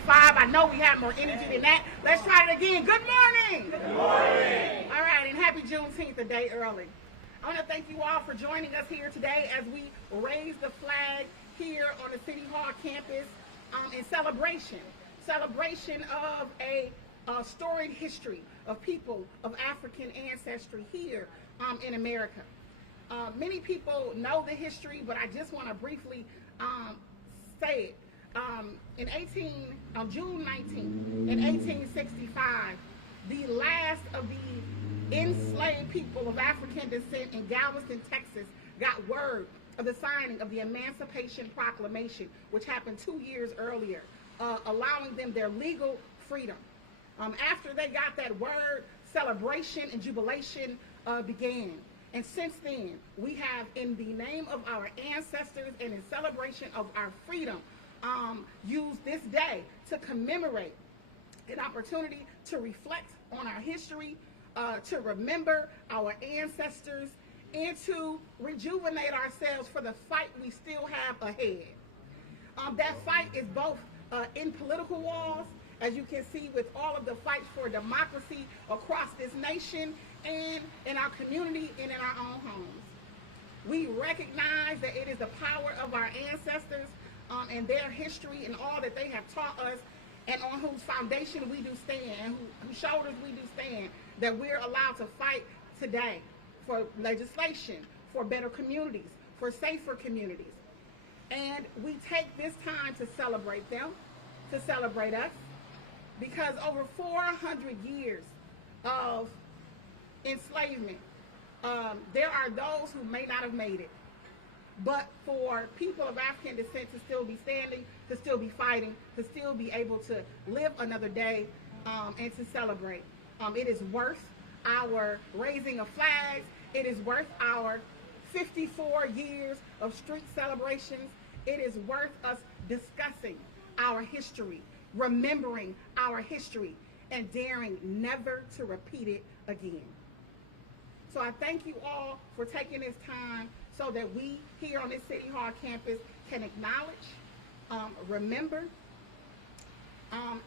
45. I know we have more energy than that. Let's try it again. Good morning. Good morning. All right, and happy Juneteenth, a day early. I want to thank you all for joining us here today as we raise the flag here on the City Hall campus in celebration of a storied history of people of African ancestry here in America. Many people know the history, but I just want to briefly say it. On June 19th, in 1865, the last of the enslaved people of African descent in Galveston, Texas, got word of the signing of the Emancipation Proclamation, which happened 2 years earlier, allowing them their legal freedom. After they got that word, celebration and jubilation began. And since then, we have, in the name of our ancestors and in celebration of our freedom, used this day to commemorate an opportunity to reflect on our history, to remember our ancestors, and to rejuvenate ourselves for the fight we still have ahead. That fight is both in political walls, as you can see with all of the fights for democracy across this nation, and in our community and in our own homes. We recognize that it is the power of our ancestors and their history and all that they have taught us, and on whose foundation we do stand, and whose shoulders we do stand, that we're allowed to fight today for legislation, for better communities, for safer communities. And we take this time to celebrate them, to celebrate us, because over 400 years of enslavement, there are those who may not have made it. But for people of African descent to still be standing, to still be fighting, to still be able to live another day and to celebrate, it is worth our raising of flags. It is worth our 54 years of street celebrations. It is worth us discussing our history, remembering our history, and daring never to repeat it again. So I thank you all for taking this time so that we here on this City Hall campus can acknowledge, remember,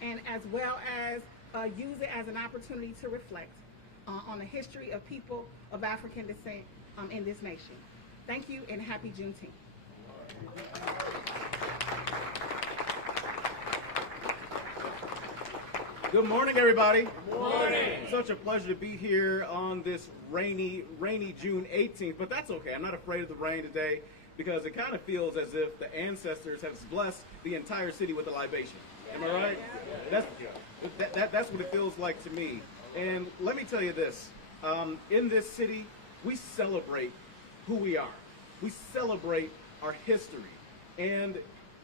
and as well as use it as an opportunity to reflect on the history of people of African descent in this nation. Thank you, and happy Juneteenth. Good morning, everybody. Good morning. Such a pleasure to be here on this rainy June 18th, but that's okay. I'm not afraid of the rain today because it kind of feels as if the ancestors have blessed the entire city with a libation. Am I right? That's what it feels like to me. And let me tell you this, in this city, we celebrate who we are. We celebrate our history. And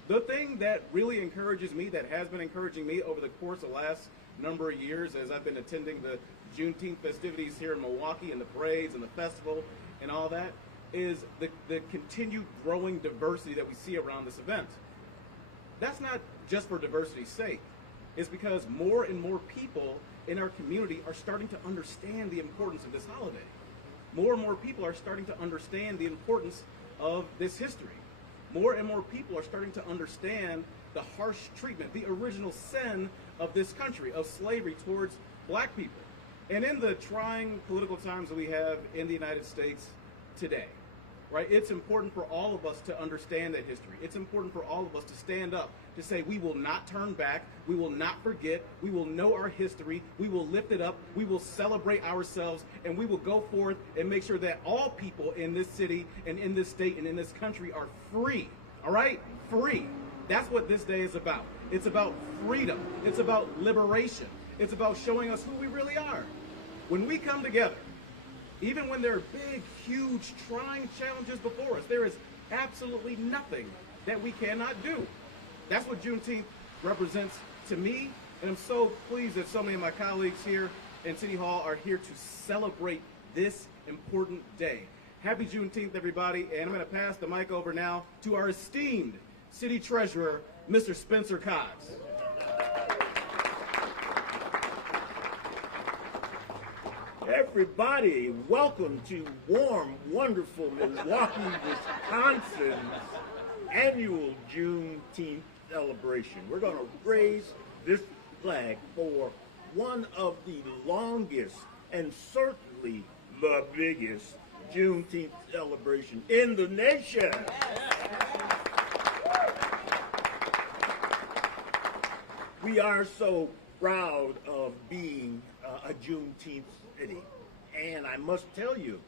the thing that really encourages me, that has been encouraging me over the course of the last number of years as I've been attending the Juneteenth festivities here in Milwaukee and the parades and the festival and all that, is the continued growing diversity that we see around this event. That's not just for diversity's sake. It's because more and more people in our community are starting to understand the importance of this holiday. More and more people are starting to understand the importance of this history. More and more people are starting to understand the harsh treatment, the original sin of this country, of slavery towards black people. And in the trying political times that we have in the United States today, right, it's important for all of us to understand that history. It's important for all of us to stand up, to say we will not turn back, we will not forget, we will know our history, we will lift it up, we will celebrate ourselves, and we will go forth and make sure that all people in this city and in this state and in this country are free, all right? Free. That's what this day is about. It's about freedom. It's about liberation. It's about showing us who we really are. When we come together, even when there are big, huge, trying challenges before us, there is absolutely nothing that we cannot do. That's what Juneteenth represents to me, and I'm so pleased that so many of my colleagues here in City Hall are here to celebrate this important day. Happy Juneteenth, everybody, and I'm going to pass the mic over now to our esteemed City Treasurer, Mr. Spencer Cobbs. Everybody, welcome to warm, wonderful Milwaukee, Wisconsin's annual Juneteenth celebration. We're going to raise this flag for one of the longest and certainly the biggest Juneteenth celebration in the nation. We are so proud of being a Juneteenth city. And I must tell you,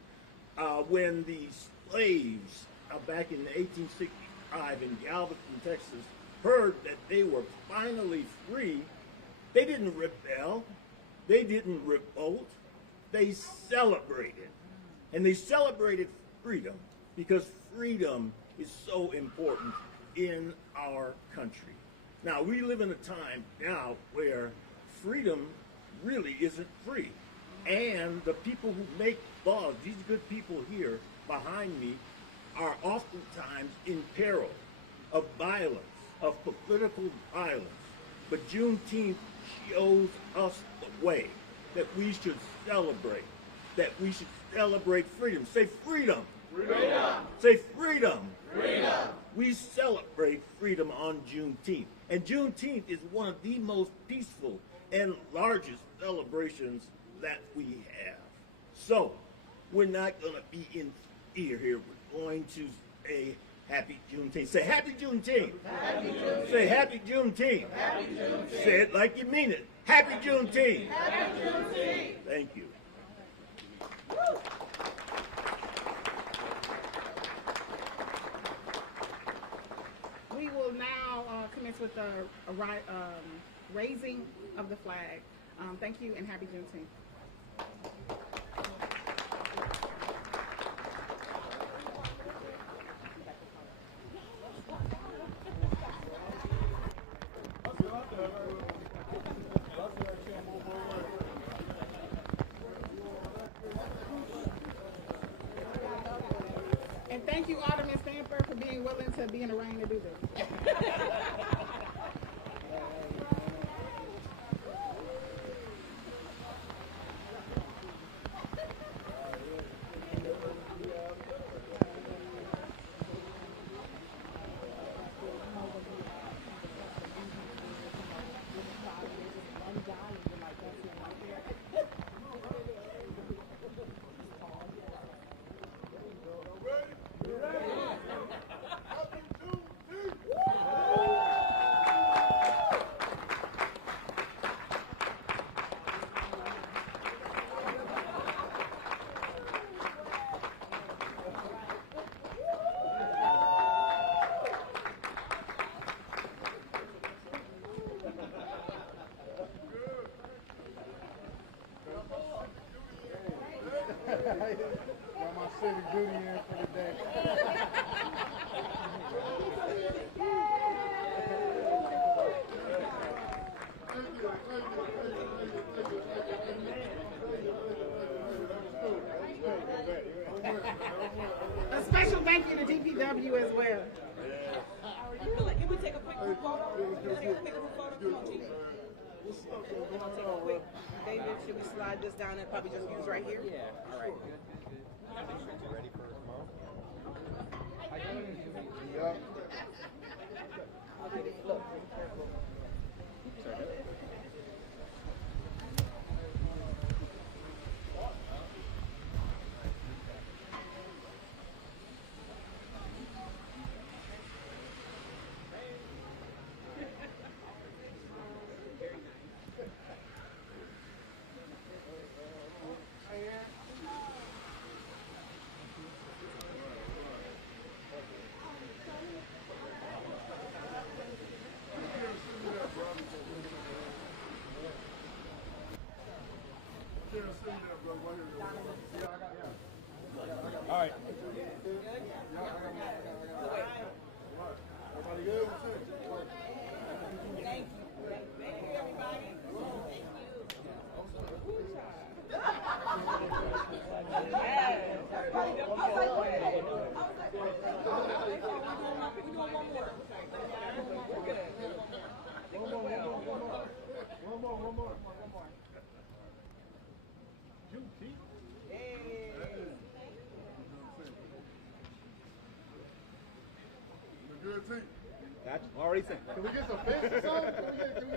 when the slaves back in 1865 in Galveston, Texas, heard that they were finally free, they didn't rebel, they didn't revolt, they celebrated. And they celebrated freedom because freedom is so important in our country. Now, we live in a time now where freedom really isn't free. And the people who make laws, these good people here behind me, are oftentimes in peril of violence, of political violence. But Juneteenth shows us the way that we should celebrate, freedom. Say freedom. Freedom. Say freedom. Freedom. We celebrate freedom on Juneteenth. And Juneteenth is one of the most peaceful and largest celebrations that we have. So, we're not going to be in fear here. We're going to say Happy Juneteenth. Say Happy Juneteenth. Happy Juneteenth. Say Happy Juneteenth. Happy Juneteenth. Say it like you mean it. Happy Juneteenth. Happy Juneteenth. Thank you. We will now commence with the raising of the flag. Thank you and happy Juneteenth. And thank you, Alderman Stanford, for being willing to be in the rain to do this. Got my civic duty in for the day. A special thank you to DPW as well. Can we take a quick photo? Can we take a quick photo? Come on, Chief. We're gonna take a quick. David, should we slide this down and probably just use right here? Yeah. All right. Good. Make sure you're ready for a smoke. Yeah. I'll get it. Look. Careful. Sorry. All right. Everybody good? Thank you. Thank you, everybody. One more. Hey. Good team. Gotcha. Already sent. Can we get some fish or something? Can we get